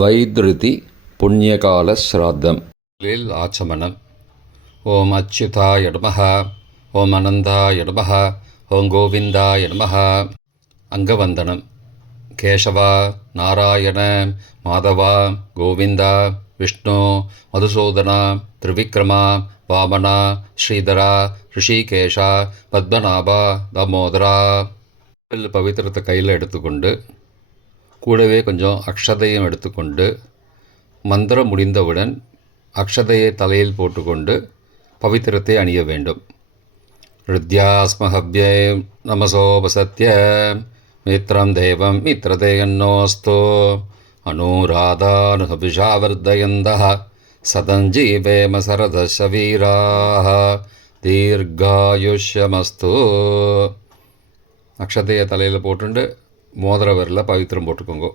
வைத்ருதி புண்ணியகால ஸ்ராத்தம் ஆச்சமனம். ஓம் அச்சுதாய நமஹ, ஓம் அனந்தாய நமஹ, ஓம் கோவிந்தாய நமஹ. அங்கவந்தனம். கேசவா, நாராயண, மாதவா, கோவிந்தா, விஷ்ணு, மதுசூதனா, திரிவிக்ரமா, வாமனா, ஸ்ரீதரா, ரிஷிகேஷா, பத்மநாபா, தாமோதரா. பவித்திரத்தை கையில் எடுத்துக்கொண்டு கூடவே கொஞ்சம் அக்ஷதையும் எடுத்துக்கொண்டு மந்திரம் முடிந்தவுடன் அக்ஷதையை தலையில் போட்டுக்கொண்டு பவித்திரத்தை அணிய வேண்டும். ருத்யாஸ்மஹவ்யே நமசோபசத்ய மித்ரம் தேவம் மித்ரதேயன்னோஸ்தோ அனுராதானுஹபிஷாவர்தயந்தः சதஞ்சீவேம சரதசவீராः தீர்காயுஷ்யமஸ்து. அக்ஷதையை தலையில் போட்டுண்டு மோதிர விரலில் பவித்திரம் போட்டுக்கோங்க.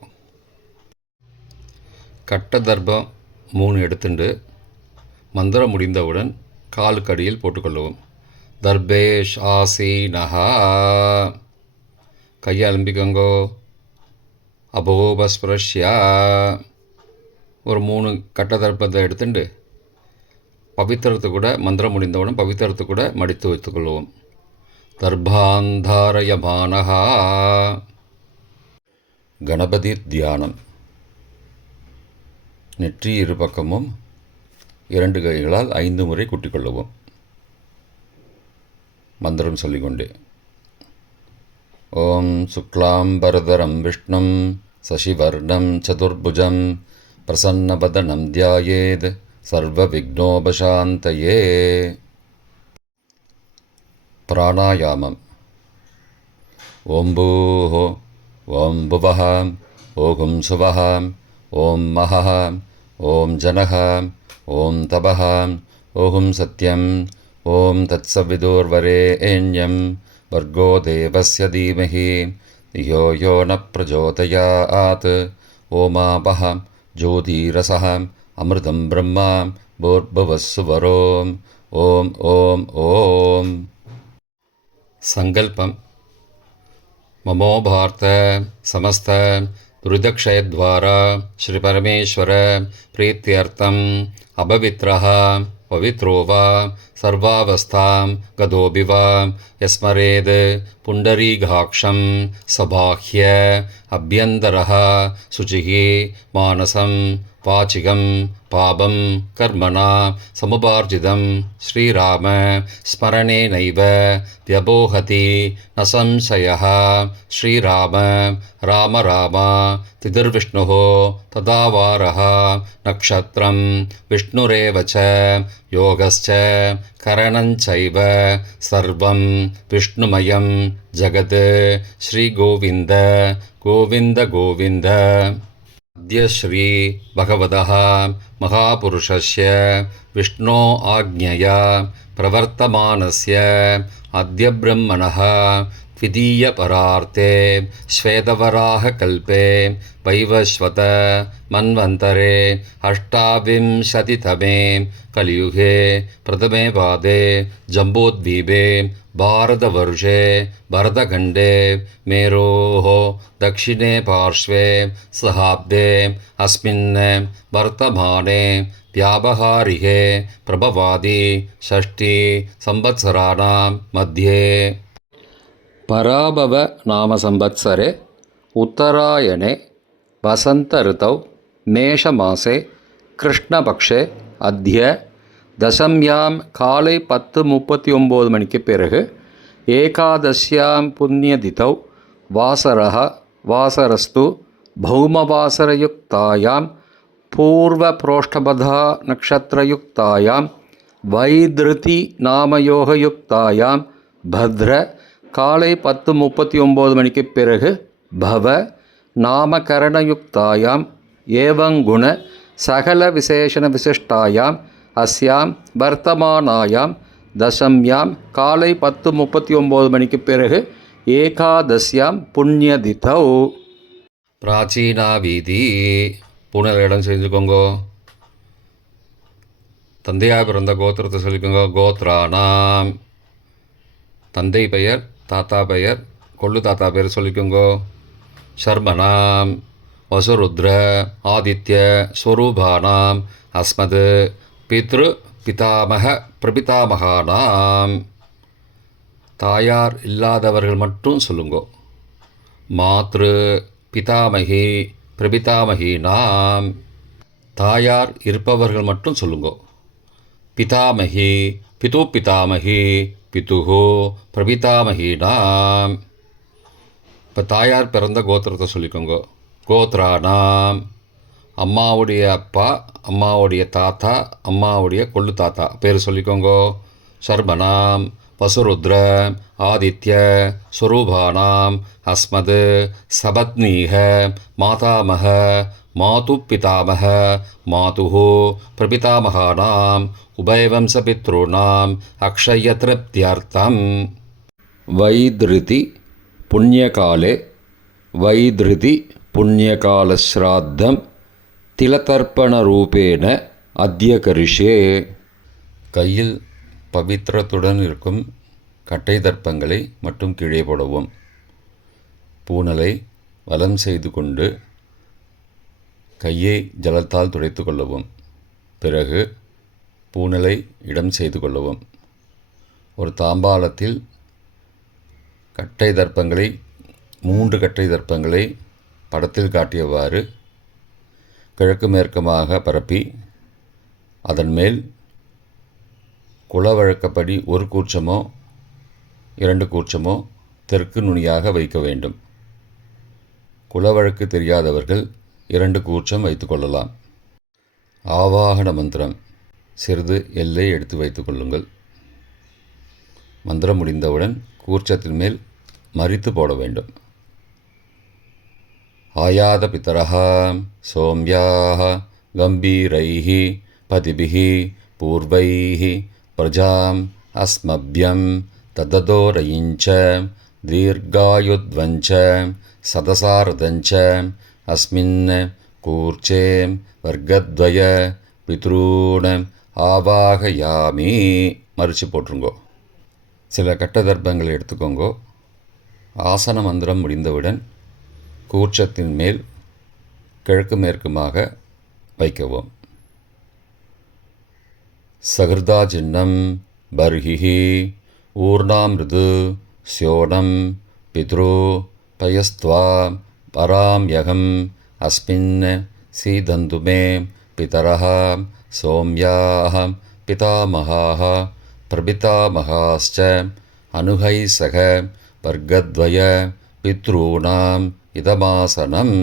கட்ட தர்பம் 3 எடுத்துண்டு மந்திரம் முடிந்தவுடன் காலுக்கடியில் போட்டுக்கொள்ளவும். தர்பேஷ் ஆசீனஹா. கையை அலம்பிக்கோங்கோ. அபோபஸ்பிரஷ்யா. ஒரு 3 கட்ட தர்ப்பத்தை எடுத்துட்டு பவித்திரத்தை கூட மந்திரம் முடிந்தவுடன் பவித்திரத்தை கூட மடித்து வைத்துக்கொள்வோம். தர்பாந்தாரயமானஹா. கணபதி தியானம். நெற்றி இரு பக்கமும் 2 கைகளால் 5 முறை கூட்டிக்கொள்ளவும். மந்திரம் சொல்லிக்கொண்டே. ஓம் சுக்லாம்பரதரம் விஷ்ணும் சசிவர்ணம் சதுர்புஜம் பிரசன்னவதனம் தியாயேத் சர்வ விக்னோபசாந்தயே. பிராணாயாமம். ஓம் பூஹோ, ஓம் புவஹ, ஓம் சுவஹ, ஓம் மஹஹ, ஓம் ஜனஹ, ஓம் தபஹ, ஓம் சத்யம், ஓம் தத்சவிதுர்வரேண்யம் வர்கோ தேவஸ்ய தீமஹி யோ யோ ந பிரச்சோதயாத். ஓமாபஹ ஜோதிரசஹ அமிர்தம் பிரம்மா பூர்புவஸ்ஸுவரோம். ஓம் ஓம் ஓம். சங்கல்பம். மமோ பார்த்த சமஸ்த துரிதக்ஷயத்வாரா ஸ்ரீ பரமேஸ்வர பிரீத்தியர்த்தம் அபவித்ரஹ பவித்ரோ வா சர்வாவஸ்தாம் கதோபி வா யஸ்மரேத் புண்டரீகாக்ஷம் சபாஹ்ய அப்யந்தரஹ சுச்சிஹி மானசம் வாச்சிகம் பாபம் கர்மணா சமுபார்ஜிதம் ஸ்ரீராம ஸ்மரணேனைவ வியபோஹதி ந சம்சயः. ஸ்ரீராம ராம ராம திதிர்விஷ்ணுः ததாவாரः நக்ஷத்ரம் விஷ்ணுரேவ ச யோகஸ்ச கரணஞ்சைவ சர்வம் விஷ்ணுமயம் ஜகத். ஸ்ரீகோவிந்த கோவிந்த கோவிந்த. அத்ய ஸ்ரீ பகவதः மகாபுருஷஸ்ய விஷ்ணோ ஆக்ஞயா பிரவர்த்தமானஸ்ய அத்ய பிரம்மணः द्वितीयपरार्थे श्वेतवराहकल्पे वैवस्वत मन्वन्तरे अष्टाविंशतितमे कलियुगे प्रथमे पादे जम्बूद्वीपे भारतवर्षे भरतखण्डे मेरोः दक्षिणे पार्श्वे सहाब्दे अस्मिन् वर्तमाने व्यावहारिके प्रभवादि षष्ठी संवत्सराणां मध्ये பராபவ நாம சம்பத்சரே உத்தராயணே வசந்த ரிதௌ மேஷமாசே கிருஷ்ணபக்ஷே அத்ய தசம்யாம் காலை 10:39 மணிக்கு பிறகு ஏகாதசியாம் புண்ணியதிதௌ வாசரஸ்து பௌமவாசரயுக்தாயாம் பூர்வ புரோஷ்டபதா நக்ஷத்ரயுக்தாயாம் வைத்ருதி நாமயோகயுக்தாயாம் பத்ர காலை 10:39 மணிக்கு பிறகு பவ நாமகரணயுக்தாயாம் ஏவங்குண சகல விசேஷண விசிஷ்டாயாம் அஸ்யாம் வர்த்தமானாயாம் தசம்யாம் காலை 10:39 மணிக்கு பிறகு ஏகாதசியாம் புண்ணியதிதௌ. பிராச்சீனா வீதி. பூனல் இடம் செஞ்சுக்கோங்கோ. தந்தையாக பிறந்த கோத்திரத்தை சொல்லிக்கோங்க. கோத்ரானாம். தந்தை பெயர், தாத்தா பெயர், கொள்ளு தாத்தா பெயர் சொல்லிக்கோங்கோ. ஷர்மனாம். வசுருத்ர ஆதித்ய ஸ்வரூபானாம் அஸ்மத் பித்ரு பிதாமக பிரபிதாமகானாம். தாயார் இல்லாதவர்கள் மட்டும் சொல்லுங்கோ. மாத்ரு பிதாமகி பிரபிதாமகீனாம். தாயார் இருப்பவர்கள் மட்டும் சொல்லுங்கோ. பிதாமகி பிது பிதாமகி பிதுஹோ பிரபிதாமகீனாம். இப்போ தாயார் பிறந்த கோத்திரத்தை சொல்லிக்கோங்க. கோத்ரானாம், அம்மாவுடைய அப்பா, அம்மாவுடைய தாத்தா, அம்மாவுடைய கொள்ளு தாத்தா பேர் சொல்லிக்கோங்க. சர்மனாம் வசுருத்ர ஆதித்ய ஸ்வரூபானாம் அஸ்மத் சபத்னீக மாதாமக மாது பிதாமக மாதுஹோ பிரபிதாமகானாம் உபயவம்சபித்ருணாம் அக்ஷயத்ருப்தியர்த்தம். வைத்ருதி புண்ணியகாலே வைத்ருதி புண்ணியகாலஸ்ராத்தம் திலதர்ப்பணரூபேண அத்ய கரிஷே. கையில் பவித்திரத்துடன் இருக்கும் கட்டை தர்ப்பங்களை மட்டும் கீழே போடவும். பூனலை வலம் செய்து கொண்டு கையை ஜலத்தால் துடைத்து கொள்ளவும். பிறகு பூனலை இடம் செய்து கொள்ளவும். ஒரு தாம்பாளத்தில் கட்டை தர்ப்பங்களை 3 கட்டை தர்ப்பங்களை படத்தில் காட்டியவாறு கிழக்கு மேற்கமாக பரப்பி அதன் மேல் குலவழக்கப்படி 1 கூர்ச்சமோ 2 கூர்ச்சமோ தெற்கு நுனியாக வைக்க வேண்டும். குலவழக்கு தெரியாதவர்கள் 2 கூர்ச்சம் வைத்துக்கொள்ளலாம். ஆவாகன மந்திரம் சிறிது எல்லை எடுத்து வைத்துக் கொள்ளுங்கள். மந்திரம் முடிந்தவுடன் கூர்ச்சத்தின் மேல் மறித்து போட வேண்டும். ஆயாத பிதரஹ சோம்யாஹ கம்பீரைஹ பதிபிஹ பூர்வைஹ பிரஜாம் அஸ்மப்யம் தததோரயிஞ்ச தீர்காயுத்வஞ்ச சதசாரதஞ்ச அஸ்மின் கூர்ச்சே வர்க்கத்வய பித்ரூண ஆவாகயாமி. மறித்து போட்டுருங்கோ. சில கட்ட தர்ப்பங்களை எடுத்துக்கோங்கோ. ஆசன மந்திரம் முடிந்தவுடன் கூர்ச்சத்தின் மேல் கிழக்கு மேற்குமாக வைக்கவும். சகிருதா சின்னம் பர்ஹிஹி ஊர்ணாமிருது ஸ்யோனம் பித்ரு பயஸ்த்வா பராம்யகம் அஸ்மின் சீதந்துமே பிதரஹ சோம்யாஹ பிதாமகாஹ பிரபிதாமகாஸ்ச அனுகை சக வர்க்கத்வய பித்ரூணாம் இதமாசனம்.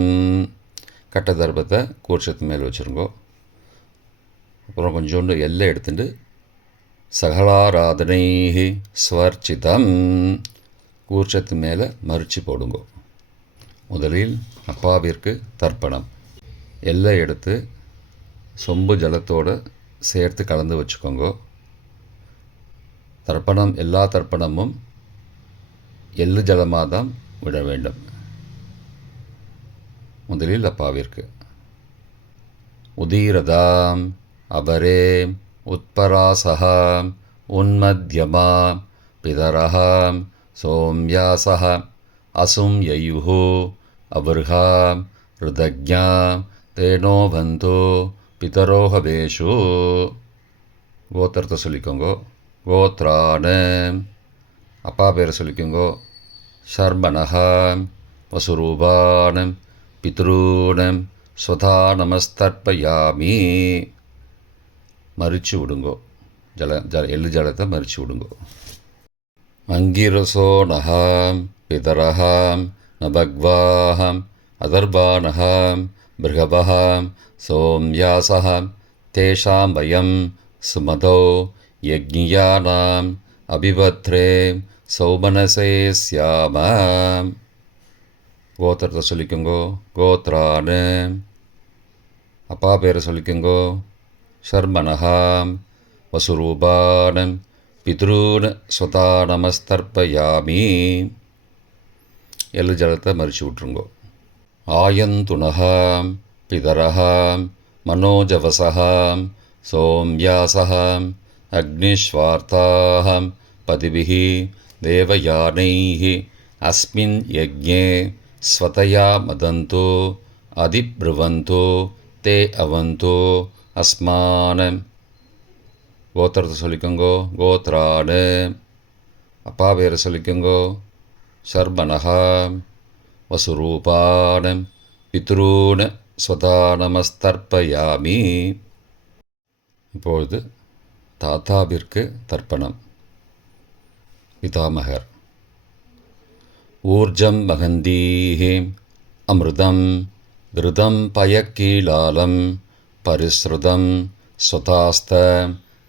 கட்ட தர்ப்பத்தை கூர்ச்சத்து மேல் வச்சுருங்கோ. அப்புறம் கொஞ்சோண்டு எல்லை எடுத்துட்டு சகலாராதனை ஸ்வர்ச்சிதம் கூர்ச்சத்து மேலே மறித்து போடுங்கோ. முதலில் அப்பாவிற்கு தர்ப்பணம். எல்லை எடுத்து சொம்பு ஜலத்தோடு சேர்த்து கலந்து வச்சுக்கோங்க. தர்ப்பணம் எல்லா தர்ப்பணமும் எள்ளு ஜலமாக தான் விட வேண்டும். முதலில் அப்பாவிற்கு உதீரதாம் அபரே உத்பராசஹா உன்மத்யமா பிதரஹா சோம்யாசஹ அசும் யயுஹு அவர்ஹா ருதக்ஞா தேனோ பந்தோ பிதரோஹவேஷு. கோத்திரத்தை சொல்லிக்கோங்க. கோத்ரான அப்பா பேரை சொல்லிக்கோங்க. ஷர்மணஹா வசுரூபானம் பித்ரூனம் ஸ்வதா நமஸ்தர்ப்பயாமி. மறித்து விடுங்கோ. எள்ளு ஜலத்தை மறித்து விடுங்கோ. அங்கிரசோ நகாம் பிதரஹாம் நபக்வாஹம் அதர்பானஹாம் பிருகபஹாம் சோம்யாசஹாம் தேஷாம் வயம் சுமதோ யக்ஞியானாம் அபிபத்ரே சௌமனசே ஸ்யாமாம். கோத்திரத்தை சொல்லிக்கோங்கோ. கோத்ரான அப்பா பேரை சொல்லிக்கோங்கோ. ஷர்மணஹாம் வசுரூபானம் பித்ரூன் ஸ்வதா நமஸ்தர்ப்பயாமி. எள்ளு ஜலத்தை மறித்து விட்ருங்கோ. ஆயந்துணஹாம் பிதரஹாம் மனோஜவசஹாம் சோம்யாசஹாம் அக்னிஸ்வார்த்தாஹாம் பதிபிஹி தேவயானைஹி அஸ்மின் யஜ்ஞே ஸ்வதயா மதந்தோ அதிப்ருவந்தோ தே அவந்தோ அஸ்மான். கோத்திரத்தை சொல்லிக்கோங்கோ. கோத்ராடு. அப்பா பேரை சொல்லிக்கோங்கோ. சர்பனஹா. வசுரூபான் பித்ரூன் ஸ்வதா நமஸ்தர்ப்பயாமி. இப்பொழுது தாத்தாவிற்கு தர்ப்பணம். பிதாமகர். ஊர்ஜம் மகந்தீஹி அமிர்தம் கிருதம் பயக்கீலாலம் பரிஸ்ருதம் ஸ்வதாஸ்த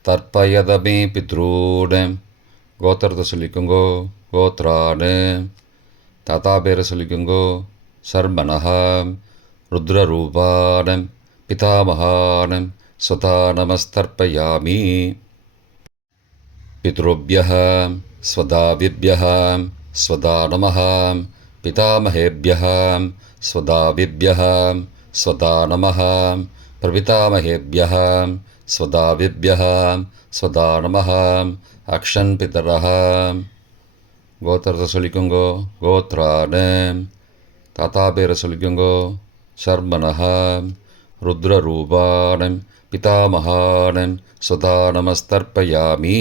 தர்ப்பயதமே பித்ரூன். கோத்திரத்தை சொல்லிக்கோங்கோ. கோத்ராடு. தாத்தா பேரை சொல்லிக்கோங்கோ. சர்மனஹா. ருத்ரரூபான் பிதாமகான் ஸ்வதா நமஸ்தர்ப்பயாமி. பித்ருभ्यः ஸ்வதாவிभ्यः ஸ்வதா நமः. பிதாமகேभ्यः ஸ்வதாவிभ्यः ஸ்வதா நமः. பிரபிதாமகேभ्यः ஸ்வதாவிभ्यः ஸ்வதா நமः. அக்ஷன் பிதரः. கோத்திரத்தை சொல்லிக்கோங்கோ. கோத்ராடு. தாத்தா பேரை சொல்லிக்கோங்கோ. சர்மனஹா. ருத்ரரூபான் பிதாமகான் ஸ்வதா நமஸ்தர்ப்பயாமி.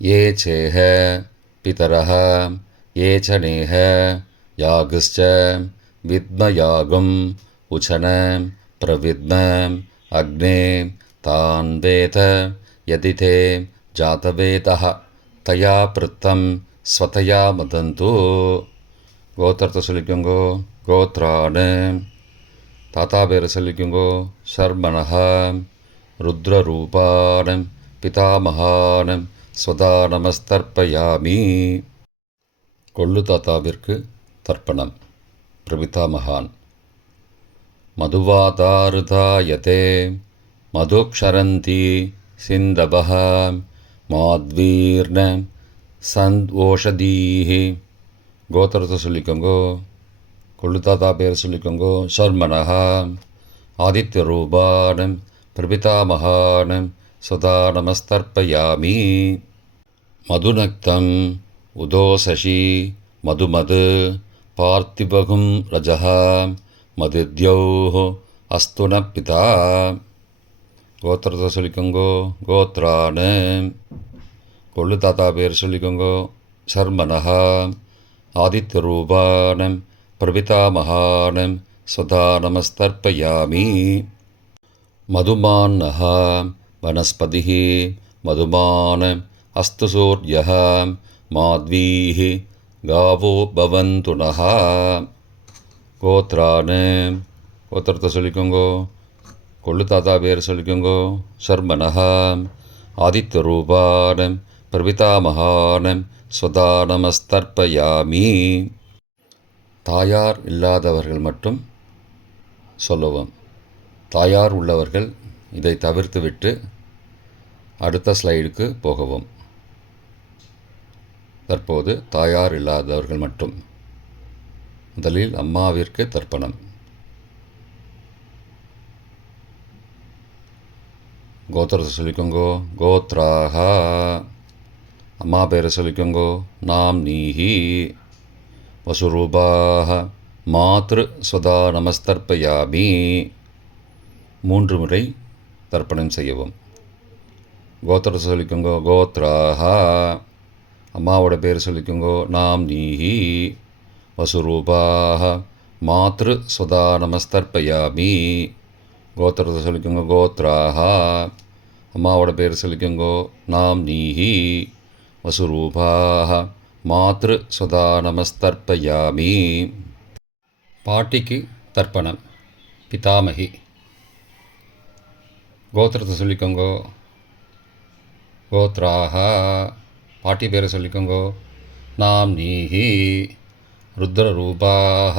ये चेह पितरः ये च नेह यागश्च विद्मयागम् उचन प्रविद्म अग्ने तान् वेद यदि ते जातवेदः तया पृत्तं स्वतया मदन्तु. கோத்திரத்தை சொல்லிக்கோங்கோ. கோத்ராடு. தாத்தா பேரை சொல்லிக்கோங்கோ. சர்மனஹா. ருத்ரரூபான் பிதாமகான் ஸ்வதா நமஸ்தர்ப்பயாமி. கொள்ளு தாத்தாவிற்கு தர்ப்பணம். பிரபிதாமகான். மதுவாதாருதாயதே மதுக்ஷரந்தி சிந்தபஹ மாத்வீர்ண சந்த்வோஷதீஹி. கோத்திரத்தை சொல்லிக்கோங்கோ. கொள்ளு தாத்தா பேர் சொல்லிக்கோங்கோ. சர்மனஹா. ஆதித்யரூபான் பிரபிதாமகான் ஸ்வதா நமஸ்தர்ப்பயாமி. மதுநக்தம் உதோசசி மதுமது பார்த்திபகும் ரஜः மதித்யோः அஸ்து ந பிதா. கோத்திரத்தை சொல்லிக்கோங்கோ. கோத்ராடு. கொள்ளு தாத்தா பேர் சொல்லிக்கோங்கோ. சர்மனஹா. ஆதித்யரூபான் பிரபிதாமகான் ஸ்வதா நமஸ்தர்ப்பயாமி. மதுமான்னः वनस्पतिः मधुमान् अस्तु सूर्यः माध्वीः गावो भवन्तु नः. கோத்ராடு. கோத்திரத்தை சொல்லிக்கோங்கோ. கொள்ளு தாத்தா பேர் சொல்லிக்கோங்கோ. சர்மனஹா. ஆதித்யரூபான் பிரபிதாமகான் ஸ்வதா நமஸ்தர்ப்பயாமி. தாயார் இல்லாதவர்கள் மட்டும் சொல்லவும். தாயார் உள்ளவர்கள் இதை தவிர்த்துவிட்டு அடுத்த ஸ்லைடுக்கு போகவும். தற்போது தாயார் இல்லாதவர்கள் மட்டும். முதலில் அம்மாவிற்கு தர்ப்பணம். கோத்திரத்தை சொல்லிக்கோங்கோ. கோத்ராஹா. அம்மா பேரை சொல்லிக்கோங்கோ. நாம் நீஹி. வசுரூபாஹ மாத்ரு ஸ்வதா நமஸ்தர்ப்பயாமி. 3 முறை தர்ப்பணம் செய்யவும். கோத்திரத்தை சொல்லிக்கோங்கோ. கோத்ராஹா. அம்மாவோட பேர் சொல்லிக்கோங்கோ. நாம் நீஹி. வசுரூபாஹ மாத்ரு ஸ்வதா நமஸ்தர்ப்பயாமி. கோத்திரத்தை சொல்லிக்கோங்கோ. கோத்ராஹா. அம்மாவோட பேர் சொல்லிக்கோங்கோ. நாம் நீஹி. வசுரூபாஹ மாத்ரு ஸ்வதா நமஸ்தர்ப்பயாமி. பாட்டிக்கு தர்ப்பணம். பிதாமகி. கோத்திரத்தை சொல்லிக்கோங்கோ. கோத்ராஹா. பாட்டி பேரை சொல்லிக்கோங்கோ. நாம் நீஹி. ருத்ரரூபாஹ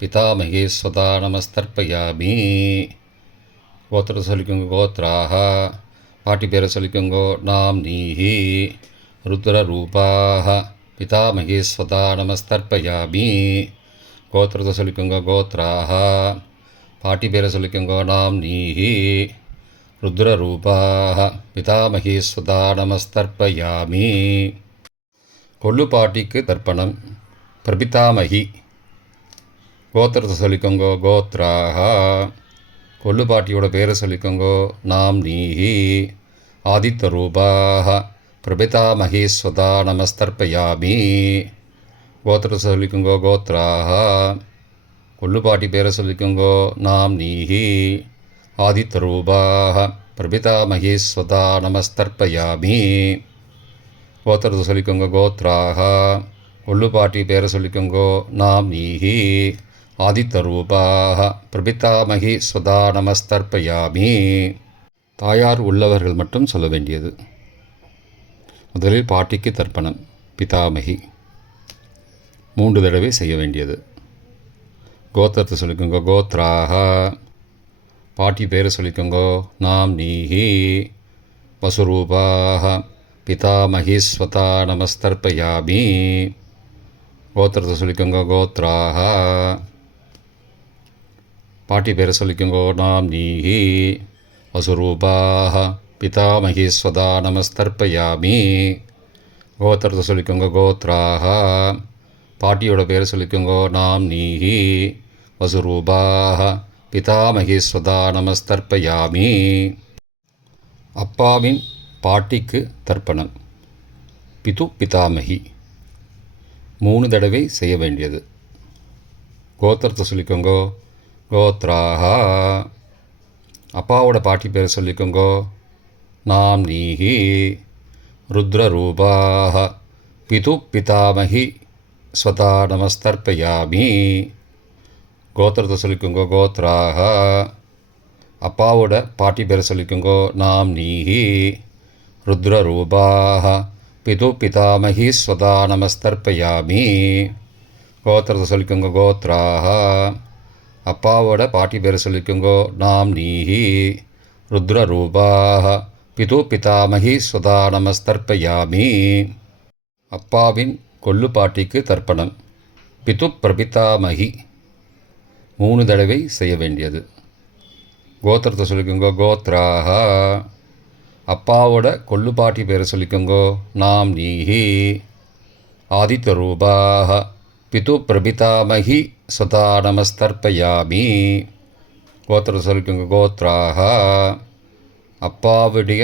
பிதாமகி ஸ்வதா நமஸ்தர்ப்பயாமி. கோத்திரத்தை சொல்லிக்கோங்கோ. கோத்ராஹா. பாட்டி பேரை சொல்லிக்கோங்கோ. நாம் நீஹி. ருத்ரரூபாஹ பிதாமகி ஸ்வதா நமஸ்தர்ப்பயாமி. கோத்திரத்தை சொல்லிக்கோங்கோ. கோத்ராஹா. பாட்டி பேரை சொல்லிக்கோங்கோ. நாம் நீஹி. ருத்ரரூபாஹ பிதாமகி ஸ்வதா நமஸ்தர்ப்பயாமி. கொள்ளு பாட்டிக்கு தர்ப்பணம். பிரபிதாமகி. கோத்திரத்தை சொல்லிக்கோங்கோ கோத்ராஹா. கொள்ளுப்பாட்டியோட பேரை சொல்லிக்கோங்கோ நாம் நீஹி. ஆதித்த ரூபாக பிரபிதாமகி ஸ்வதா நமஸ்தர்ப்பயாமி. கோத்திரத்தை சொல்லிக்கோங்கோ கோத்ராஹா. கொள்ளுப்பாட்டி பேரை சொல்லிக்கோங்கோ நாம் நீஹி. ஆதித்த ரூபாக பிரபிதாமகி ஸ்வதா நமஸ்தர்ப்பயாமி. கோத்திரத்தை சொல்லிக்கோங்க கோத்ராஹா. கொள்ளுப்பாட்டி பேரை சொல்லிக்கோங்கோ நாம் நீஹி. ஆதித்த ரூபாக பிரபிதாமகி ஸ்வதா நமஸ்தர்ப்பயாமி. தாயார் உள்ளவர்கள் மட்டும் சொல்ல வேண்டியது. முதலில் பாட்டிக்கு தர்ப்பணம். பிதாமகி 3 தடவை செய்ய வேண்டியது. கோத்திரத்தை சொல்லிக்கோங்க கோத்ராஹா. பாட்டி பேரை சொல்லிக்கோங்கோ நாம் நீஹி. வசுரூபாக பிதாமகி ஸ்வதா நமஸ்தர்ப்பயாமி. கோத்திரத்தை சொல்லிக்கோங்க கோத்ராஹா. பாட்டி பேரை சொல்லிக்கோங்கோ நாம் நீஹி. வசுரூபாக பிதாமகி ஸ்வதா நமஸ்தர்ப்பயாமி. கோத்திரத்தை சொல்லிக்கோங்க கோத்ராஹா. பாட்டியோட பேரை சொல்லிக்கோங்கோ நாம் நீஹி. வசுரூபாக பிதாமகி ஸ்வதா நமஸ்தர்ப்பயாமி. அப்பாவின் பாட்டிக்கு தர்ப்பணம். பிது பிதாமகி 3 தடவை செய்ய வேண்டியது. கோத்திரத்தை சொல்லிக்கோங்கோ கோத்ராஹா. அப்பாவோட பாட்டி பேரை சொல்லிக்கோங்கோ நாம் நீஹி. ருத்ரரூபாக பிது பிதாமகி ஸ்வதா நமஸ்தர்ப்பயாமி. கோத்திரத்தை சொல்லிக்கோங்கோ கோத்ராஹா. அப்பாவோட பாட்டி பேரை சொல்லிக்கோங்கோ நாம் நீஹி. ருத்ரரூபாக பிது பிதாமகி ஸ்வதா நமஸ்தர்ப்பயாமி. கோத்திரத்தை சொல்லிக்கோங்க கோத்ராஹா. அப்பாவோட பாட்டி பேரை சொல்லிக்கோங்கோ நாம் நீஹி. ருத்ரரூபாக பிது பிதாமகி ஸ்வதா நமஸ்தர்ப்பயாமி. அப்பாவின் கொள்ளுப்பாட்டிக்கு தர்ப்பணம். பிது பிரபிதாமகி 3 தடவை செய்ய வேண்டியது. கோத்திரத்தை சொல்லிக்கோங்கோ கோத்ராஹா. அப்பாவோட கொள்ளுப்பாட்டி பேரை சொல்லிக்கோங்கோ நாம் நீஹி. ஆதித்த ரூபாக பிது பிரபிதாமகி ஸ்வதா நமஸ்தர்ப்பயாமி. கோத்திரத்தை சொல்லிக்கோங்க கோத்ராஹா. அப்பாவுடைய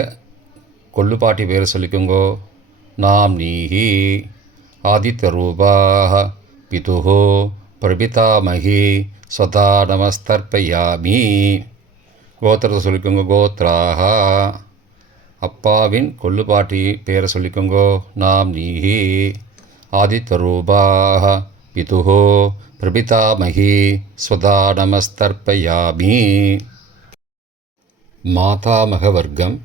கொள்ளுப்பாட்டி பேரை சொல்லிக்கோங்கோ நாம் நீஹி. ஆதித்த ரூபாக பிதுஹோ பிரபிதாமகி ஸ்வதா நமஸ்தர்ப்பயாமி. கோத்திரத்தை சொல்லிக்கோங்க கோத்ராஹா. அப்பாவின் கொள்ளுப்பாட்டி பேரை சொல்லிக்கோங்கோ நாம் நீஹி. ஆதித்த ரூபாக பிதுஹோ பிரபிதாமகி ஸ்வதா நமஸ்தர்ப்பயாமி. மாதாமக வர்க்கம்.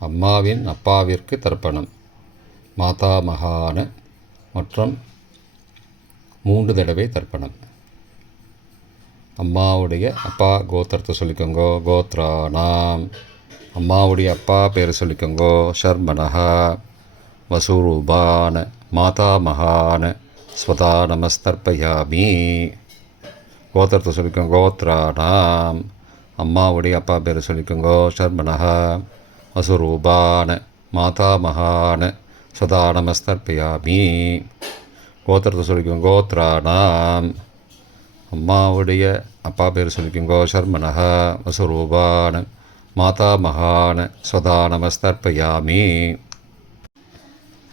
அம்மாவின் அப்பாவிற்கு தர்ப்பணம். மாதாமகான மற்றும் 3 தடவை தர்ப்பணம். அம்மாவுடைய அப்பா கோத்திரத்தை சொல்லிக்கோங்கோ கோத்ரானாம். அம்மாவுடைய அப்பா பேரை சொல்லிக்கோங்கோ ஷர்மனஹா. வசூரூபான மாதாமகான ஸ்வதா நமஸ்தர்ப்பயாமி. கோத்திரத்தை சொல்லிக்கோங்க கோத்ரானாம். அம்மாவுடைய அப்பா பேரை சொல்லிக்கோங்கோ ஷர்மனஹா. வசூரூபான மாதாமகான ஸ்வதா நமஸ்தர்ப்பயாமி. கோத்திரத்தை சொல்லிக்கோங்க கோத்ரானாம். அம்மாவுடைய அப்பா பேர் சொல்லிக்கோங்கோ ஷர்மனஹா. வசுரூபான மாதாமகான ஸ்வதா நமஸ்தர்ப்பயாமி.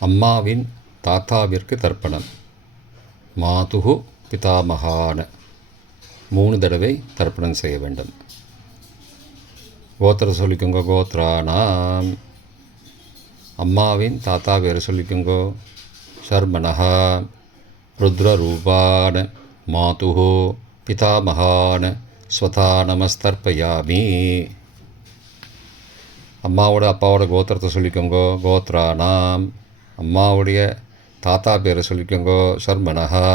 அம்மாவின் தாத்தாவிற்கு தர்ப்பணம். மாதுகு பிதாமகான 3 தடவை தர்ப்பணம் செய்ய வேண்டும். கோத்திர சொல்லிக்கோங்க கோத்ரானாம். அம்மாவின் தாத்தா பேர் சொல்லிக்கோங்கோ ஷர்மனஹா. ருத்ரரூபான மாதுஹோ பிதாமகான ஸ்வதா நமஸ்தர்ப்பயாமி. அம்மாவோட அப்பாவோட கோத்திரத்தை சொல்லிக்கோங்கோ கோத்ரானாம். அம்மாவுடைய தாத்தா பேரை சொல்லிக்கோங்கோ ஷர்மனஹா.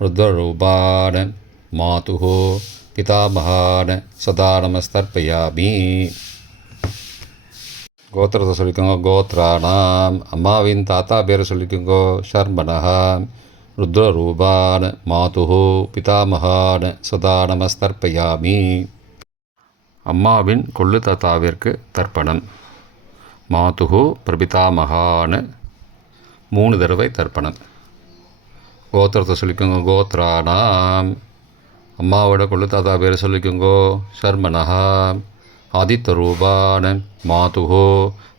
ருத்ரரூபான மாதுஹோ பிதாமகான ஸ்வதா நமஸ்தர்ப்பயாமி. கோத்திரத்தை சொல்லிக்கோங்க கோத்ரானாம். அம்மாவின் தாத்தா பேரை சொல்லிக்கோங்கோ ஷர்மனஹா. ருத்ரரூபான மாதுஹோ பிதாமகான ஸ்வதா நமஸ்தர்ப்பயாமி. அம்மாவின் கொள்ளு தாத்தாவிற்கு தர்ப்பணம். மாதுஹோ பிரபிதாமகான 3 தடவை தர்ப்பணம். கோத்திரத்தை சொல்லிக்கோங்க கோத்ரானாம். அம்மாவோட கொள்ளு தாத்தா பேர் சொல்லிக்கோங்கோ. சர்மனஹா. ஆதித்தரூபான மாதுஹோ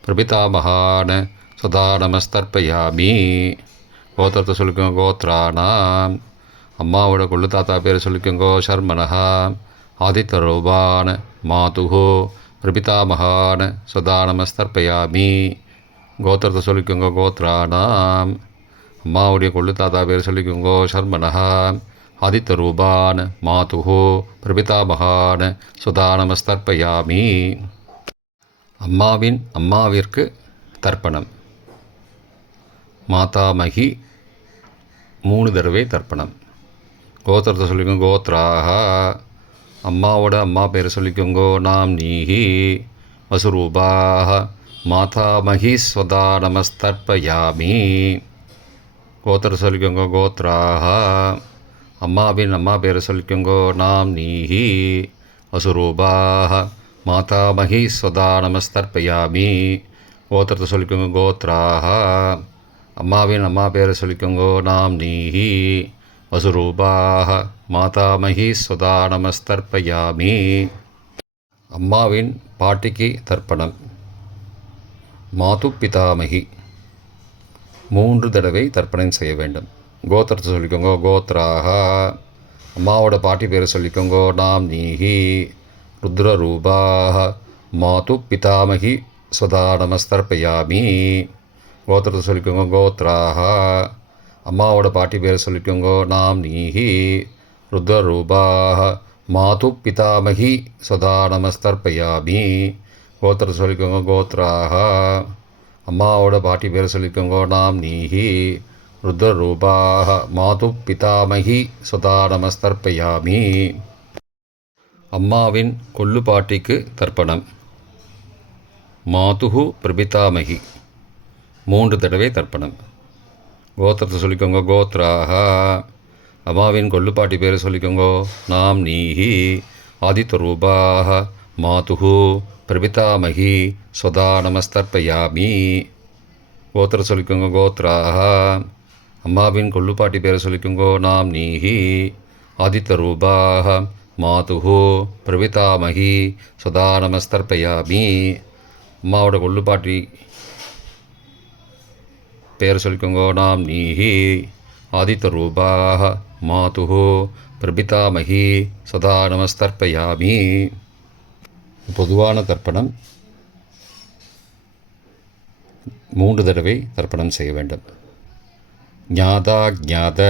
பிரபிதாமகான சதா நமஸ்தர்ப்பயாமி. கோத்திரத்தை சொல்லிக்கோங்க. கோத்ரானாம். அம்மாவோட கொள்ளு தாத்தா பேர் சொல்லிக்கோங்கோ. சர்மனஹா. ஆதித்தரூபான மாதுஹோ பிரபிதாமகான சதா நமஸ்தர்ப்பயாமி. கோத்திரத்தை சொல்லிக்கோங்க. கோத்ரானாம். அம்மாவுடைய கொள்ளு தாத்தா பேர் சொல்லிக்கோங்கோ. சர்மனஹா. ஆதித்தரூபான் மாதுஹோ பிரபிதாமகான் சுதா நமஸ்தர்ப்பயாமி. அம்மாவின் அம்மாவிற்கு தர்ப்பணம். மாதாமகி 3 தடவை தர்ப்பணம். கோத்திரத்தை சொல்லிக்கோங்க. கோத்ராக. அம்மாவோட அம்மா பேர் சொல்லிக்கோங்கோ. நாம் நீஹி வசுரூபாக மாதாமகி ஸ்வதா நமஸ்தர்ப்பயாமி. கோத்திரத்தை சொல்லிக்கோங்க. கோத்ராக. அம்மாவின் அம்மா பேரை சொல்லிக்கோங்கோ. நாம் நீஹி வசுரூபாக மாதாமகி ஸ்வதா நமஸ்தர்ப்பயாமி. கோத்திரத்தை சொல்லிக்கோங்க. கோத்ராக. அம்மாவின் அம்மா பேரை சொல்லிக்கோங்கோ. நாம் நீஹி வசுரூபாக மாதாமகி ஸ்வதா நமஸ்தர்ப்பயாமி. அம்மாவின் பாட்டிக்கு தர்ப்பணம். மாது பிதாமகி 3 தடவை தர்ப்பணம் செய்ய வேண்டும். கோத்திரத்தை சொல்லிக்கோங்க. கோத்ராக. அம்மாவோட பாட்டி பேரை சொல்லிக்கோங்கோ. நாம் நீஹி ருத்ரரூபாக மாது பிதாமகி சுதா நமஸ்தர்ப்பயாமி. கோத்திரத்தை சொல்லிக்கோங்க. கோத்ராக. அம்மாவோட பாட்டி பேரை சொல்லிக்கோங்கோ. நாம் நீஹி ருத்ரரூபாக மாது பிதாமகி சுதா நமஸ்தர்ப்பயாமி. கோத்திரத்தை சொல்லிக்கோங்க. கோத்ராக. அம்மாவோட பாட்டி பேரை சொல்லிக்கோங்கோ. நாம் நீஹி ருத்ரரூபாக மாது பிதாமகி சுதா நமஸ்தர்ப்பயாமி. அம்மாவின் கொள்ளு பாட்டிக்கு தர்ப்பணம். மாதுஹு பிரபிதாமகி 3 தடவை தர்ப்பணம். கோத்திரத்தை சொல்லிக்கோங்க. கோத்ராக. அம்மாவின் கொள்ளு பாட்டி பேரை சொல்லிக்கோங்கோ. நாம் நீஹி ஆதித்தரூபாக மாதுஹு பிரபிதாமகி சுதா நமஸ்தர்ப்பயாமி. கோத்திரத்தை சொல்லிக்கோங்க. கோத்ராக. அம்மாவின் கொள்ளுப்பாட்டி பேரை சொல்லிக்கோங்கோ. நாம் நீஹி ஆதித்தரூபாக மாதுஹோ பிரபிதாமகி சுதா நமஸ்தர்ப்பயாமி. அம்மாவோட கொள்ளுப்பாட்டி பேரை சொல்லிக்கோங்கோ. நாம் நீஹி ஆதித்தரூபாக மாதுஹோ பிரபிதாமகி சதா நமஸ்தர்ப்பயாமி. பொதுவான தர்ப்பணம் 3 தடவை தர்ப்பணம் செய்ய வேண்டும். ஞாதா ஞாத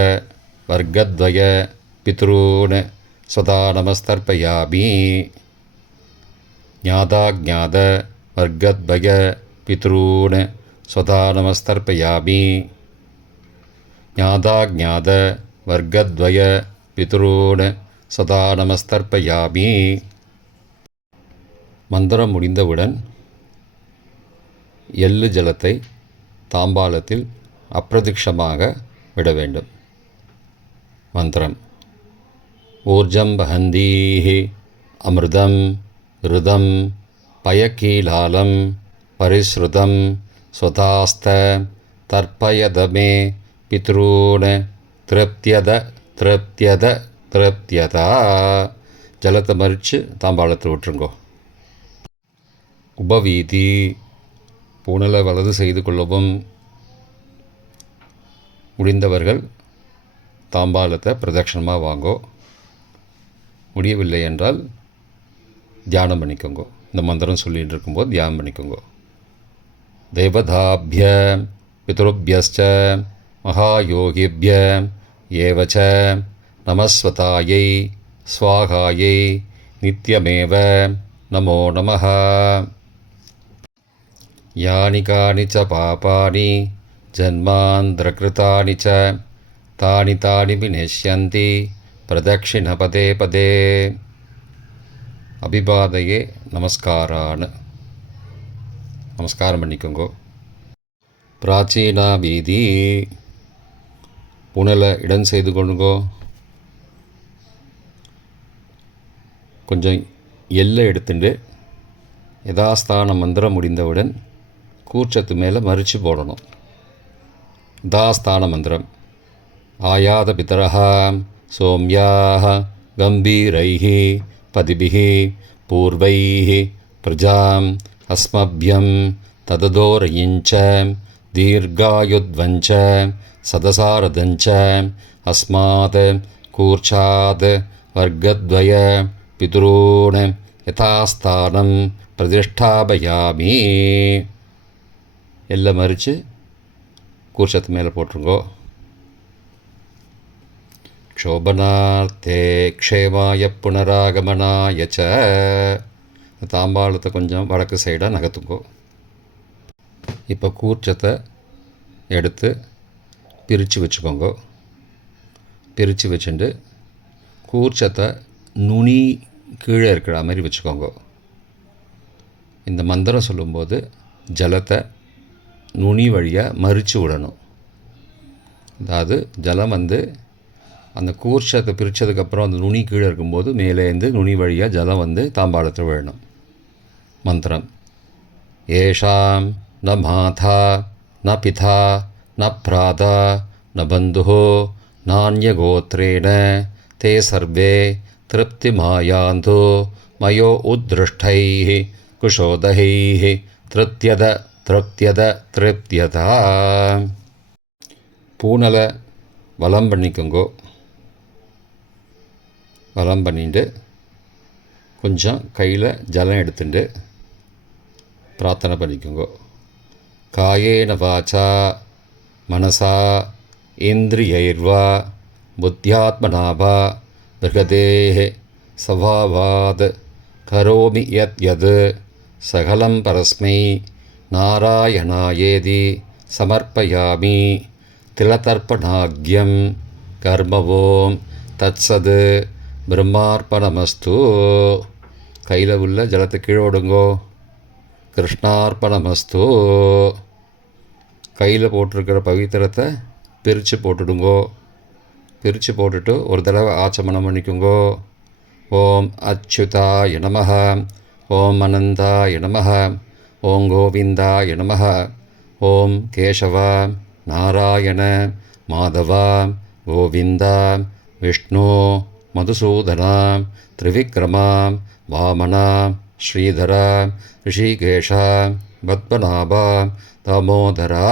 வர்க்கத்வய பித்ரூன் சதா நமஸ்தர்ப்பயாமி. ஞாதா ஞாத வர்க்கத்வய பித்ரூன் சதா நமஸ்தர்ப்பயாமி. ஞாதா ஞாத வர்க்கத்வய பித்ரூன் சதா நமஸ்தர்ப்பயாமி. மந்திரம் முடிந்தவுடன் எள்ளு ஜலத்தை தாம்பாலத்தில் அப்பிரதிக்ஷமாக விட வேண்டும். மந்திரம். ஊர்ஜம் வஹந்தீஹி அமிர்தம் ருதம் பயக்கீலாலம் பரிஸ்ருதம் ஸ்வதாஸ்த தர்ப்பயதமே பித்ரூன் திருப்தியத திருப்தியத திருப்தியதா. ஜலத்தை மறித்து தாம்பாளத்தில் விட்டுருங்கோ. உபவீதி. புனலை வலது செய்து கொள்ளவும். முடிந்தவர்கள் தாம்பாலத்தை பிரதட்சணமாக வாங்கோ. முடியவில்லை என்றால் தியானம் பண்ணிக்கோங்க. இந்த மந்திரம் சொல்லிகிட்டு இருக்கும்போது தியானம் பண்ணிக்கோங்க. தேவதாபிய பித்ருபியஸ்ச மகாயோகிபிய ஏவச்ச நமஸ்வதாயை ஸ்வாகாயை நித்யமேவ நமோ நமஹ. யானி கானி ச பாபானி ஜன்மாந்திரகிருதானி ச தானி தானி விநஷ்யந்தி பிரதக்ஷிண பதே பதே. அபிபாதையே நமஸ்காரான்னு நமஸ்காரம் பண்ணிக்கோங்கோ. பிராச்சீனா வீதி. புனலை இடம் செய்து கொள்ளுங்கோ. கொஞ்சம் எல்லை எடுத்துட்டு யதாஸ்தான மந்திரம் முடிந்தவுடன் கூர்ச்சத்து மேலே மறித்து போடணும். யதாஸ்தான மந்திரம். ஆயாத பிதரஹ சோம்யாஹ गम्भीरैः पदिभिः पूर्वैः प्रजाम् अस्मभ्यं तददोरयिञ्च दीर्घायुध्वञ्च सदसारदञ्च अस्मात् कूर्चात् वर्गद्वय पितॄन् यथास्थानं प्रतिष्ठापयामि. எல்லாம் மறித்து கூர்ச்சத்து மேலே போட்டுருங்கோ. க்ஷோபனார்த்தே க்ஷேமாய புனராகமனாய ச. தாம்பாளத்தை கொஞ்சம் வடக்கு சைடாக நகர்த்துங்கோ. இப்போ கூர்ச்சத்தை எடுத்து பிரித்து வச்சுக்கோங்க. பிரித்து வச்சுட்டு கூர்ச்சத்தை நுனி கீழே இருக்கிற மாதிரி வச்சுக்கோங்க. இந்த மந்திரம் சொல்லும்போது ஜலத்தை நுனி வழியாக மறித்து விடணும். அதாவது ஜலம் அந்த கூர்ச்சத்தை பிரித்ததுக்கப்புறம் அந்த நுனி கீழே இருக்கும்போது மேலேருந்து நுனி வழியாக ஜலம் தாம்பாளத்தில் விழணும். மந்திரம்: ஏஷாம் ந மாதா ந பிதா ந பிராதா ந பந்துஹோ நான்யகோத்ரேண தே சர்வே திருப்திமாயாந்தோ மயோ உத்ருஷ்டைः குஷோதகைः திருப்தியத திருப்தியத திருப்தியதா. பூனலை வலம் பண்ணிக்கோங்கோ. வலம் பண்ணிட்டு கொஞ்சம் கையில் ஜலம் எடுத்துட்டு பிரார்த்தனை பண்ணிக்கோங்கோ. காயேன வாச்சா மனசா இந்திரியைர்வா புத்தியாத்மனாவா பிருகதேஹ சவாவாத் கரோமி யத் யத் சகலம் பரஸ்மை நாராயணாயேதி சமர்ப்பயாமி திலதர்ப்பணாக்யம் கர்மவோம் தத்சத் பிரம்மார்ப்பணமஸ்து. கையில் உள்ள ஜலத்தை கீழே விடுங்கோ. கிருஷ்ணார்ப்பணமஸ்து. கையில் போட்டிருக்கிற பவித்திரத்தை பிரித்து போட்டுடுங்கோ. பிரித்து போட்டுட்டு ஒரு தடவை ஆச்சமனம் பண்ணிக்கோங்கோ. ஓம் அச்சுதாய நமஹ, ஓம் அனந்தாய நமஹ, ஓம் கோவிந்தாய நமஹ, ஓம் கேசவா நாராயண மாதவா கோவிந்தா விஷ்ணு மதுசூதனா திரிவிக்ரமா வாமனா ஸ்ரீதரா ரிஷிகேஷா பத்மநாபா தாமோதரா.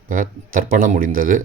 இப்போ தர்ப்பணம் முடிந்தது.